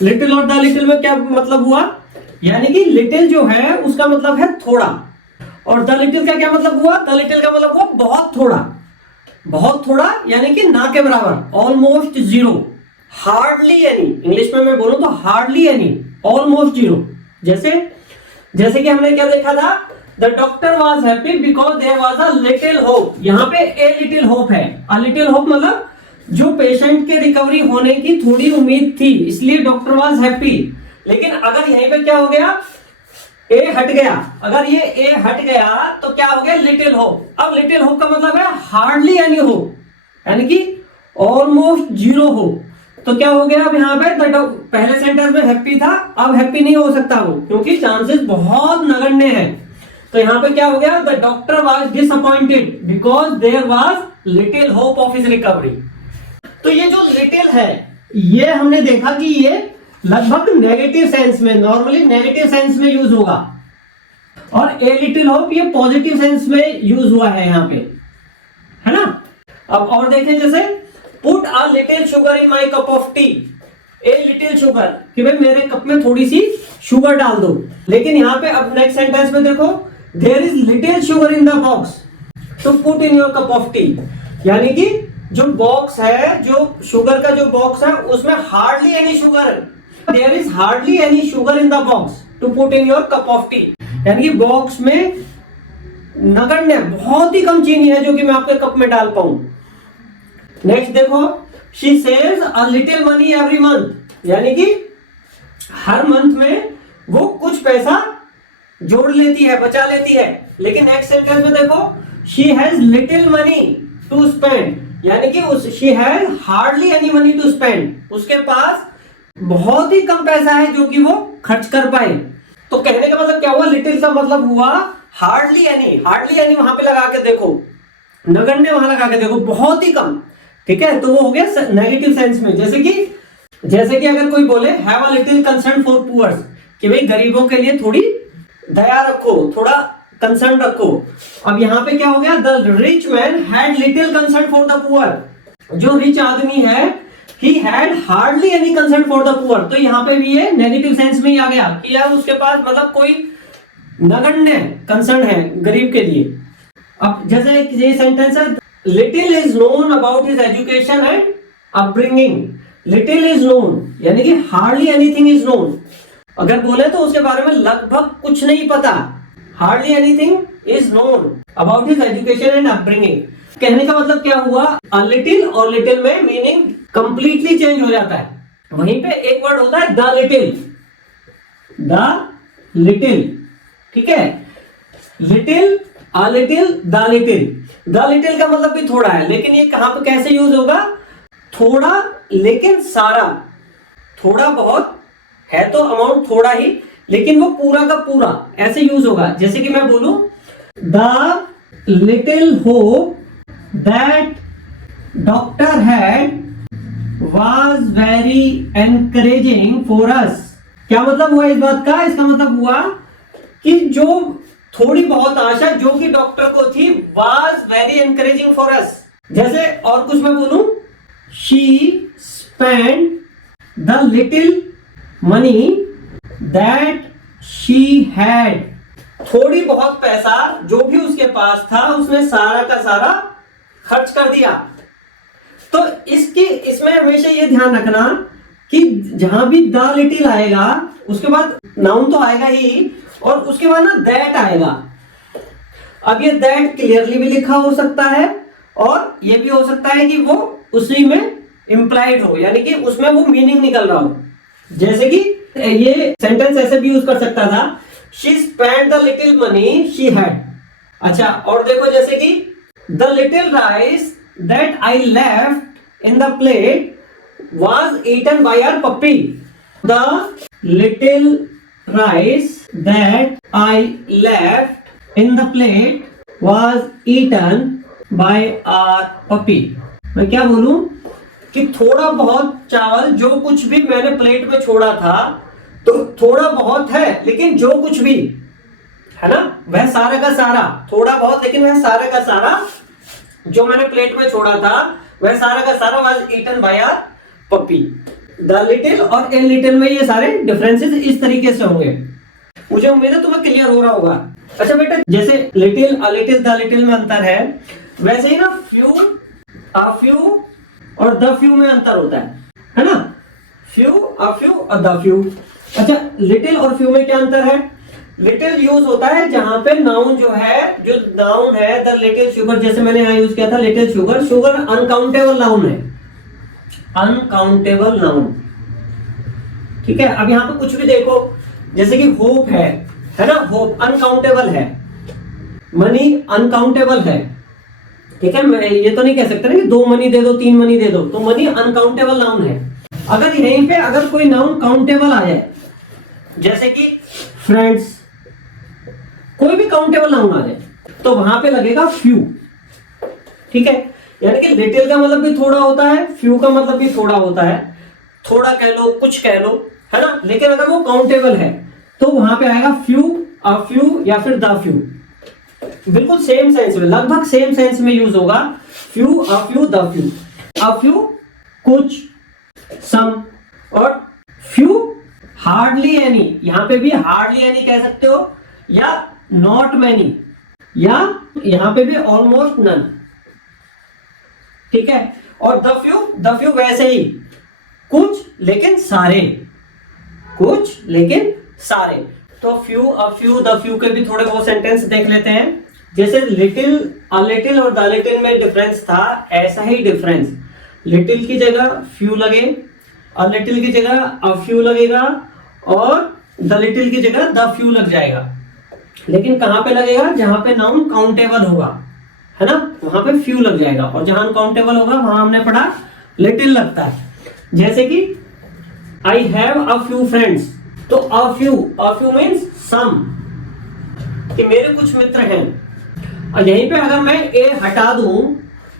Little और the little में क्या मतलब हुआ, यानी कि लिटिल जो है उसका मतलब है थोड़ा, और द लिटिल का क्या मतलब हुआ, द लिटिल का मतलब हुआ बहुत थोड़ा। बहुत थोड़ा यानी कि ना के बराबर, almost zero, hardly any, English में मैं बोलूं तो हार्डली एनी, ऑलमोस्ट जीरो। जैसे जैसे कि हमने क्या देखा था, the doctor was happy because there was a little hope. यहाँ पे ए लिटिल होप है, अ लिटिल होप मतलब जो पेशेंट के रिकवरी होने की थोड़ी उम्मीद थी, इसलिए डॉक्टर वॉज हैप्पी। लेकिन अगर यहीं पे क्या हो गया, ए हट गया, अगर ये ए हट गया तो क्या हो गया, लिटिल होप। अब लिटिल होप का मतलब है हार्डली एनी होप, यानी कि ऑलमोस्ट जीरो होप। तो क्या हो गया अब यहाँ पे, पहले सेंटेंस में हैप्पी था, अब हैप्पी नहीं हो सकता वो, क्योंकि चांसेस बहुत नगण्य है। तो यहाँ पे क्या हो गया, the doctor was disappointed because there was little hope of his recovery. तो ये जो लिटिल है, ये हमने देखा कि ये लगभग नेगेटिव सेंस में, नॉर्मली नेगेटिव सेंस में यूज होगा, और ए लिटिल होप ये पॉजिटिव सेंस में यूज हुआ है यहाँ पे, है ना। अब और देखें, जैसे put a little sugar in my cup of T, a little sugar, कि भाई मेरे कप में थोड़ी सी शुगर डाल दो। लेकिन यहाँ पे अब नेक्स्ट सेंटेंस में देखो, there is little sugar in the box to put in your cup of tea, यानी कि जो बॉक्स है, जो शुगर का जो बॉक्स है, उसमें hardly any sugar, there is hardly any sugar in the box to put in your cup of tea, यानी कि बॉक्स में नगण्य बहुत ही कम चीनी है जो कि मैं आपके कप में डाल पाऊं। नेक्स्ट देखो, she saves a little money every month, यानी कि हर मंथ में वो कुछ पैसा जोड़ लेती है, बचा लेती है। लेकिन नेक्स्ट सेंटेंस में देखो, she has little money to spend, यानी कि she has hardly any money to spend, उसके पास बहुत ही कम पैसा है जो कि वो खर्च कर पाए। तो कहने का मतलब क्या हुआ, लिटिल का मतलब हुआ हार्डली एनी, हार्डली एनी वहां पे लगा के देखो, नगण्य वहां लगा के देखो, बहुत ही कम, ठीक है। तो वो हो गया नेगेटिव सेंस में। जैसे कि अगर कोई बोले have a little concern for poors, कि भाई गरीबों के लिए थोड़ी दया रखो, थोड़ा कंसर्न रखो। अब यहाँ पे क्या हो गया, the rich man had little concern for the poor, जो रिच आदमी है he had hardly any concern for the poor। तो यहाँ पे भी ये नेगेटिव सेंस में ही आ गया कि यार उसके पास मतलब कोई नगण्य कंसर्न है गरीब के लिए। अब जैसे ये सेंटेंस है, little is known about his education and upbringing, little is known यानी कि हार्डली एनीथिंग इज नोन, अगर बोले तो उसके बारे में लगभग कुछ नहीं पता, hardly anything is known about his education and upbringing. कहने का मतलब क्या हुआ, अ लिटिल और लिटिल में मीनिंग कंप्लीटली चेंज हो जाता है। वहीं पे एक वर्ड होता है द लिटिल, द लिटिल, ठीक है, little, a little, the little. The little का मतलब भी थोड़ा है, लेकिन ये कहां पे कैसे यूज होगा, थोड़ा लेकिन सारा, थोड़ा बहुत है तो अमाउंट थोड़ा ही, लेकिन वो पूरा का पूरा ऐसे यूज होगा। जैसे कि मैं बोलूं, the little hope that doctor had was very encouraging for us। क्या मतलब हुआ इस बात का, इसका मतलब हुआ कि जो थोड़ी बहुत आशा जो कि डॉक्टर को थी, was very encouraging for us। जैसे और कुछ मैं बोलूं, she spent the little money that she had, थोड़ी बहुत पैसा जो भी उसके पास था उसने सारा का सारा खर्च कर दिया। तो इसमें हमेशा ये ध्यान रखना कि जहां भी द लिटिल आएगा उसके बाद नाउन तो आएगा ही, और उसके बाद ना दैट आएगा। अब ये दैट क्लियरली भी लिखा हो सकता है, और ये भी हो सकता है कि वो उसी में इंप्लाइड हो, यानी कि उसमें वो मीनिंग निकल रहा हो। जैसे कि ये सेंटेंस ऐसे भी यूज कर सकता था, she spent the little money she had. अच्छा, और देखो जैसे कि the little rice that I left in the plate was eaten by our puppy। The little rice that I left in the plate was eaten by our puppy। मैं क्या बोलूं कि थोड़ा बहुत चावल जो कुछ भी मैंने प्लेट में छोड़ा था, तो थोड़ा बहुत है लेकिन जो कुछ भी है ना, वह सारा का सारा, थोड़ा बहुत लेकिन वह सारा का सारा जो मैंने प्लेट में छोड़ा था, वह सारा का सारा was eaten by our puppy. The little और ए लिटिल में ये सारे डिफरेंसेस इस तरीके से होंगे। मुझे उम्मीद है तुम्हें क्लियर हो रहा होगा। अच्छा बेटा, जैसे little, a little, the little में अंतर है, वैसे ही ना फ्यू, अ फ्यू और द फ्यू में अंतर होता है ना? फ्यू, अ फ्यू और द फ्यू। अच्छा, लिटिल और फ्यू में क्या अंतर है? लिटिल यूज होता है जहां पे नाउन जो नाउन है द लिटिल शुगर, जैसे मैंने यहाँ यूज किया था little sugar. Sugar uncountable noun है, अनकाउंटेबल नाउन। ठीक है, अब यहाँ पे कुछ भी देखो, जैसे कि होप है ना? होप अनकाउंटेबल है। मनी अनकाउंटेबल है। ठीक है, मैं ये तो नहीं कह सकता ना कि 2 मनी दे दो, 3 मनी दे दो, तो मनी अनकाउंटेबल नाउन है। अगर यहीं पे अगर कोई नाउन काउंटेबल आ जाए, जैसे कि फ्रेंड्स, कोई भी काउंटेबल नाउन आ जाए, तो वहां पे लगेगा फ्यू। ठीक है, यानी कि लिटिल का मतलब भी थोड़ा होता है, फ्यू का मतलब भी थोड़ा होता है। थोड़ा कह लो, कुछ कह लो, है ना? लेकिन अगर वो काउंटेबल है तो वहां पे आएगा फ्यू, अ फ्यू या फिर द फ्यू। बिल्कुल सेम सेंस में, लगभग सेम सेंस में यूज होगा few, a few, the few. A few कुछ, सम, और फ्यू हार्डली एनी। यहां पे भी हार्डली एनी कह सकते हो, या नॉट मैनी, या यहां पे भी ऑलमोस्ट नन। ठीक है, और द फ्यू वैसे ही कुछ लेकिन सारे, कुछ लेकिन सारे। तो few, a few, the few के भी थोड़े बहुत सेंटेंस देख लेते हैं। जैसे लिटिल, अ लिटिल और द लिटिल में डिफरेंस था, ऐसा ही डिफरेंस लिटिल की जगह फ्यू लगे, अ लिटिल की जगह अ फ्यू लगेगा, और द लिटिल की जगह द फ्यू लग जाएगा। लेकिन कहां पे लगेगा? जहां पे नाउन काउंटेबल होगा, है ना, वहां पे फ्यू लग जाएगा। और जहां अनकाउंटेबल होगा वहां हमने पढ़ा लिटिल लगता है। जैसे कि I have a few friends, तो अ फ्यू मीन्स सम, कि मेरे कुछ मित्र हैं। और यहीं पे अगर मैं ए हटा दूं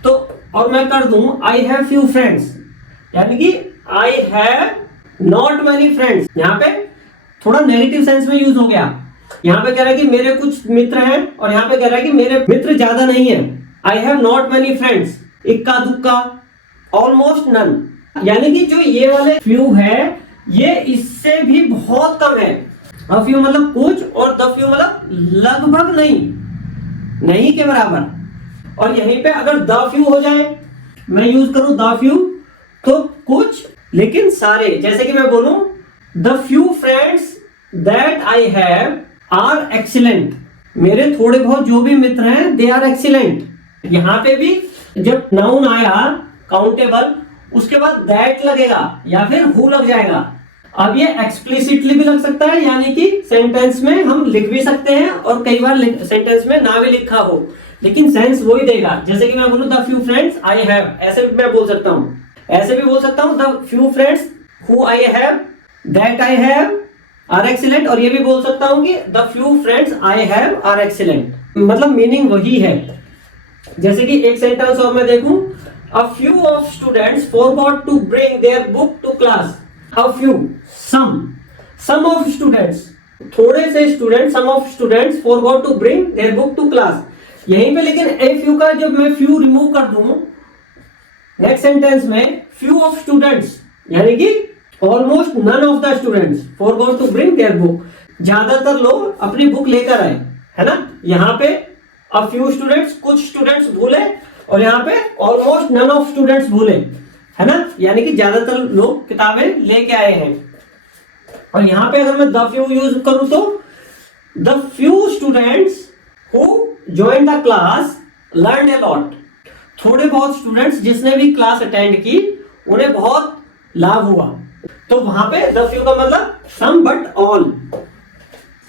तो, और मैं कर दूं आई हैव फ्यू फ्रेंड्स, यानी कि I have not many friends. यहां पे थोड़ा नेगेटिव सेंस में यूज हो गया। यहां पे कह रहा है कि मेरे कुछ मित्र हैं, और यहां पे कह रहा है कि मेरे मित्र ज्यादा नहीं है। I have not many friends, इक्का दुक्का, ऑलमोस्ट नन। यानी कि जो ये वाले फ्यू है, ये इससे भी बहुत कम है। अ फ्यू मतलब कुछ, और द फ्यू मतलब लगभग नहीं, नहीं के बराबर। और यहीं पे अगर द फ्यू हो जाए, मैं यूज करूं द फ्यू, तो कुछ लेकिन सारे। जैसे कि मैं बोलूं the few friends that I have are excellent, मेरे थोड़े बहुत जो भी मित्र हैं दे आर एक्सीलेंट। यहां पे भी जब नाउन आया काउंटेबल, उसके बाद दैट लगेगा या फिर हु लग जाएगा। अब ये एक्सप्लिसिटली भी लग सकता है, यानी कि सेंटेंस में हम लिख भी सकते हैं, और कई बार सेंटेंस में ना भी लिखा हो, लेकिन सेंस वही देगा। जैसे कि मैं बोलूं the few friends I have, ऐसे भी मैं बोल सकता हूं। ऐसे भी बोल सकता हूं the few friends who I have, that I have are excellent. और ये भी बोल सकता हूं कि the few friends I have are excellent, मतलब मीनिंग वही है। जैसे कि एक सेंटेंस और मैं देखूं, a few of students forgot to bring their book to class. A few, some of students, थोड़े से student, some of students forgot to bring their book to class। यहीं पे लेकिन a few का जब मैं few रिमूव कर दूं नेक्स्ट सेंटेंस में, few of students यानी कि almost none of the students forgot to bring their book, ज्यादातर लोग अपनी बुक लेकर आए, है ना। यहाँ पे a few students, कुछ स्टूडेंट्स भूले, और यहाँ पे ऑलमोस्ट नन ऑफ स्टूडेंट्स भूले, है ना, यानी कि ज्यादातर लोग किताबें लेके आए हैं। और यहाँ पे अगर मैं द फ्यू यूज करूं तो the few students who join the class learn a lot, थोड़े बहुत स्टूडेंट्स जिसने भी क्लास अटेंड की उन्हें बहुत लाभ हुआ। तो वहां पे द फ्यू का मतलब सम बट ऑल।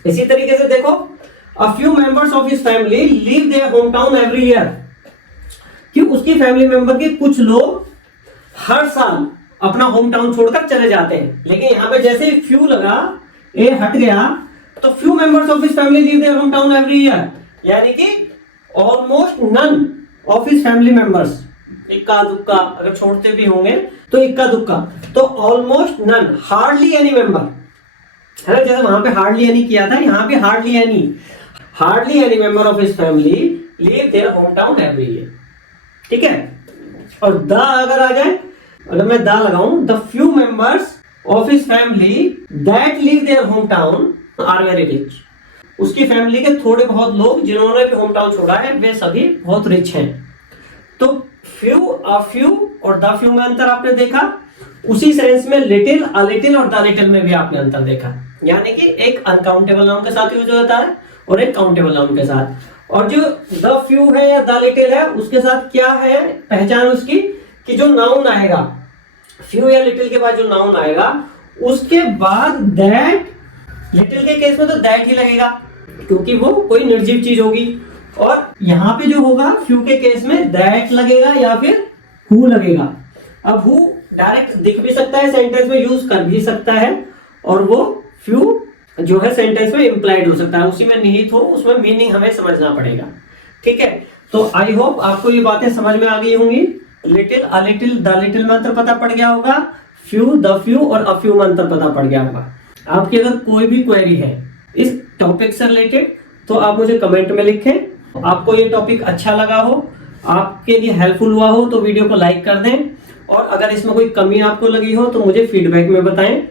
इसी तरीके से देखो, a few members of his family leave their home town every year, कि उसकी फैमिली मेंबर के कुछ लोग हर साल अपना होम टाउन छोड़कर चले जाते हैं। लेकिन यहां पे जैसे ही फ्यू लगा, ए हट गया, तो few members of his family leave their home town every year, यानी कि almost none of his family members, इक्का दुक्का, अगर छोड़ते भी होंगे तो इक्का दुक्का, तो almost none, hardly any member, है ना। जैसे वहां पे हार्डली एनी किया था, यहां पे hardly any member of his family leave their home town every year. ठीक है, और द अगर आ जाए अगर मैं द लगाऊं, the few members of his family that leave their home town are very rich. उसकी फैमिली के थोड़े बहुत लोग जिन्होंने भी होम टाउन छोड़ा है वे सभी बहुत रिच हैं। तो फ्यू, अ फ्यू और द फ्यू में अंतर आपने देखा। उसी सेंस में लिटिल, अ लिटिल और द लिटिल में भी आपने अंतर देखा। यानी कि एक अनकाउंटेबल नाउन के साथ यूज होता है और एक काउंटेबल नाउन के साथ। और जो द फ्यू है या द लिटिल है उसके साथ क्या है पहचान उसकी, कि जो नाउन आएगा फ्यू या लिटिल के बाद जो नाउन आएगा उसके बाद दैट, लिटिल के केस में तो दैट ही लगेगा क्योंकि वो कोई निर्जीव चीज होगी। और यहां पे जो होगा फ्यू के केस में दैट लगेगा या फिर हु लगेगा। अब हु डायरेक्ट दिख भी सकता है, सेंटेंस में यूज कर भी सकता है, और वो फ्यू जो है सेंटेंस में इंप्लाइड हो सकता है, उसी में निहित हो, उसमें मीनिंग हमें समझना पड़ेगा। ठीक है, तो आई होप आपको ये बातें समझ में आ गई होंगी। Little, a little, the little में अंतर पता पड़ गया होगा, फ्यू, द फ्यू और अ फ्यू में अंतर पता पड़ गया होगा। आपकी अगर कोई भी क्वेरी है इस टॉपिक से रिलेटेड तो आप मुझे कमेंट में लिखें। आपको ये टॉपिक अच्छा लगा हो, आपके लिए हेल्पफुल हुआ हो तो वीडियो को लाइक कर दें, और अगर इसमें कोई कमी आपको लगी हो तो मुझे फीडबैक में बताएं।